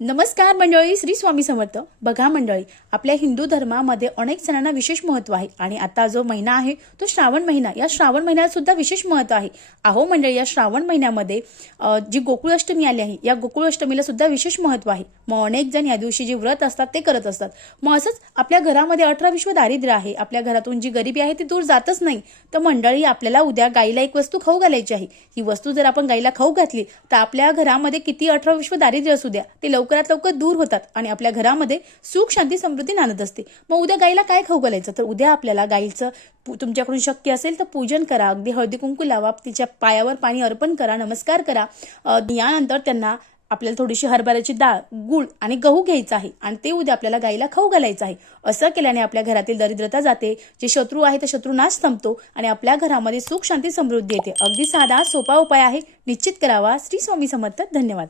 नमस्कार मंडळी, श्री स्वामी समर्थ. बघा मंडळी, आपल्या हिंदू धर्मामध्ये अनेक सणांना विशेष महत्त्व आहे आणि आता जो महिना आहे तो श्रावण महिना. या श्रावण महिन्यात सुद्धा विशेष महत्त्व आहे. अहो मंडळी, या श्रावण महिन्यामध्ये जी गोकुळाष्टमी आली आहे, या गोकुळाष्टमीला सुद्धा विशेष महत्त्व आहे. मग अनेक जण या दिवशी जे व्रत असतात ते करत असतात. मग असंच आपल्या घरामध्ये 18 विश्व दारिद्र्य आहे, आपल्या घरातून जी गरिबी आहे ती दूर जातच नाही. तर मंडळी, आपल्याला उद्या गाईला एक वस्तू खाऊ घालायची आहे. ही वस्तू जर आपण गाईला खाऊ घातली तर आपल्या घरामध्ये किती 18 विश्व दारिद्र्य असू द्या, ते लवकरात लवकर दूर होतात आणि आपल्या घरामध्ये सुख, शांती, समृद्धी नांदत असते. मग उद्या गाईला काय खाऊ घालायचं? तर उद्या आपल्याला गाईचं तुमच्याकडून शक्य असेल तर पूजन करा, अगदी हळदी कुंकू लावा, तिच्या पायावर पाणी अर्पण करा, नमस्कार करा. यानंतर त्यांना आपल्याला थोडीशी हरभऱ्याची डाळ, गूळ आणि गहू घ्यायचा आहे आणि ते उद्या आपल्याला गाईला खाऊ घालायचं आहे. असं केल्याने आपल्या घरातील दरिद्रता जाते, जे शत्रू आहे ते शत्रू नाश संपतो आणि आपल्या घरामध्ये सुख, शांती, समृद्धी येते. अगदी साधा सोपा उपाय आहे, निश्चित करावा. श्री स्वामी समर्थ. धन्यवाद.